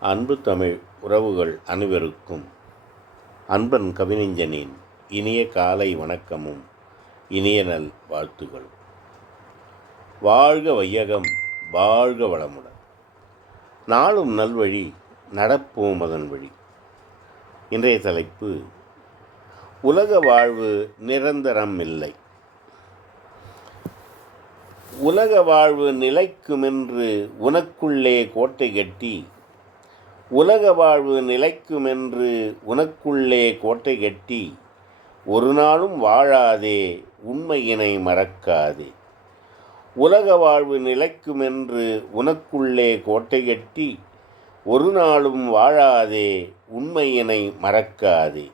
அன்பு தமிழ் உறவுகள் அனைவருக்கும் அன்பன் கவிஞனின் இனிய காலை வணக்கமும் இனிய நல் வாழ்த்துகளும் வாழ்க வையகம் வாழ்க வளமுடன். நாளும் நல்வழி நடப்போம் அதன் வழி இன்றைய தலைப்பு உலக வாழ்வு நிரந்தரம் இல்லை. உலக வாழ்வு நிலைக்குமென்று உனக்குள்ளே கோட்டை கட்டி உலக வாழ்வு நிலைக்குமென்று உனக்குள்ளே கோட்டை கட்டி ஒரு நாளும் வாழாதே உண்மையினை மறக்காதே. உலக வாழ்வு நிலைக்குமென்று உனக்குள்ளே கோட்டை கட்டி ஒரு நாளும் வாழாதே உண்மையினை மறக்காதே.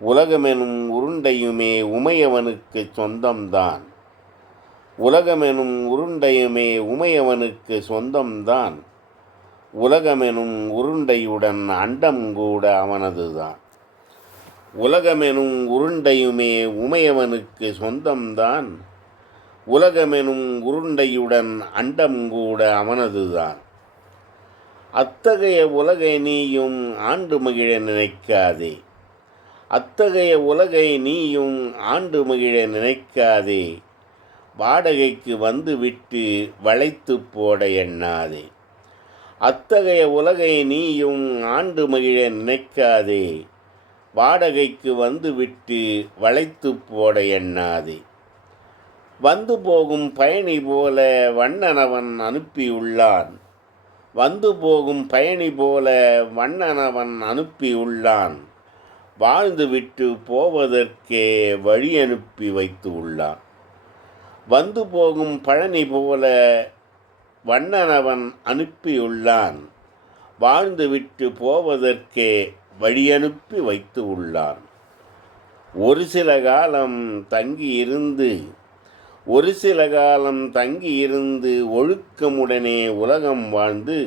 உலகமெனும் உருண்டையுமே உமையவனுக்கு சொந்தம்தான். உலகமெனும் உருண்டையுமே உமையவனுக்கு சொந்தம்தான். உலகமெனும் உருண்டையுடன் அண்டம் கூட அவனதுதான். உலகமெனும் உருண்டையுமே உமையவனுக்கு சொந்தம்தான். உலகமெனும் உருண்டையுடன் அண்டம் கூட அவனதுதான். அத்தகைய உலகை நீயும் ஆண்டு மகிழ நினைக்காதே. அத்தகைய உலகை நீயும் ஆண்டு மகிழ நினைக்காதே. வாடகைக்கு வந்துவிட்டு வளைத்து போட எண்ணாதே. அத்தகைய உலகை நீயும் ஆண்டு மகிழ நினைக்காதே. வாடகைக்கு வந்துவிட்டு வளைத்து போட எண்ணாதே. வந்து போகும் பயணி போல வண்ணனவன் அனுப்பியுள்ளான். வந்து போகும் பயணி போல வண்ணனவன் அனுப்பியுள்ளான். வாழ்ந்துவிட்டு போவதற்கே வழி அனுப்பி வைத்து உள்ளான் வந்து போகும் பழனி போல வண்ணனவன் அனுப்பியுள்ளான். வாழ்ந்துவிட்டு போவதற்கே வழியனுப்பி வைத்து உள்ளான் ஒரு சில காலம் தங்கியிருந்து ஒரு சில காலம் தங்கியிருந்து ஒழுக்கமுடனே உலகம் வாழ்ந்து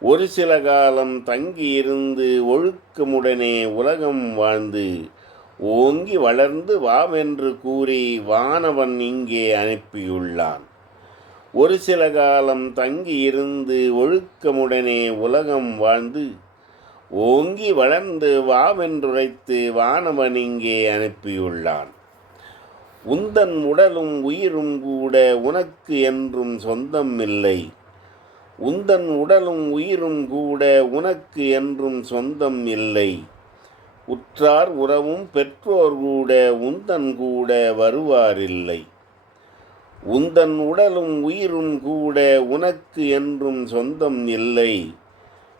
ஒரு சில காலம் தங்கியிருந்து ஒழுக்கமுடனே உலகம் வாழ்ந்து ஓங்கி வளர்ந்து வாவென்று கூறி வானவன் இங்கே அனுப்பியுள்ளான். ஒரு சில காலம் தங்கி இருந்து ஒழுக்கமுடனே உலகம் வாழ்ந்து ஓங்கி வளர்ந்து வாவென்றுரைத்து வானவன் இங்கே அனுப்பியுள்ளான். உந்தன் உடலும் உயிரும் கூட உனக்கு என்றும் சொந்தம் இல்லை. உந்தன் உடலும் உயிரும் கூட உனக்கு என்றும் சொந்தம் இல்லை. உற்றார் உறவும் பெற்றோர் கூட உந்தன் கூட வருவாரில்லை. உந்தன் உடலும் உயிரும் கூட உனக்கு என்றும் சொந்தம் இல்லை.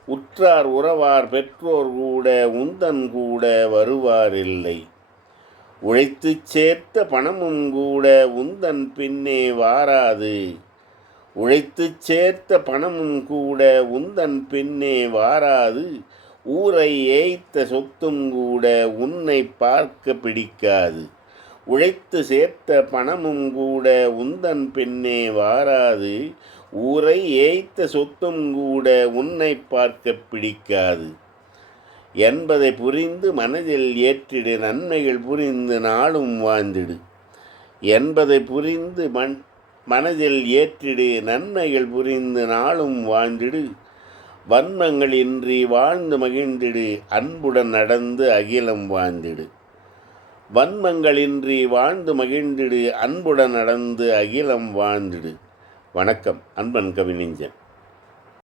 உற்றார் உறவார் பெற்றோர் கூட உந்தன் கூட வருவார் இல்லை. உழைத்துச் சேர்த்த பணமும் கூட உந்தன் பின்னே வாராது. உழைத்துச் சேர்த்த பணமும் கூட உந்தன் பின்னே வாராது. ஊரை ஏய்த்த சொத்தும் கூட உன்னை பார்க்க பிடிக்காது. உழைத்து சேர்த்த பணமும் கூட உந்தன் பெண்ணே வாராது. ஊரை ஏய்த்த சொத்தும் கூட உன்னை பார்க்க பிடிக்காது. என்பதை புரிந்து மனதில் ஏற்றிடு நன்மைகள் புரிந்து நாளும் வாழ்ந்திடு. என்பதை புரிந்து மண் மனதில் ஏற்றிடு நன்மைகள் புரிந்து நாளும் வாழ்ந்திடு. வன்மங்களின்றி வாழ்ந்து மகிழ்ந்திடு அன்புடன் நடந்து அகிலம் வாழ்ந்திடு. வன்மங்களின்றி வாழ்ந்து மகிழ்ந்திடு அன்புடன் நடந்து அகிலம் வாழ்ந்திடு. வணக்கம் அன்பன் கவிஞன்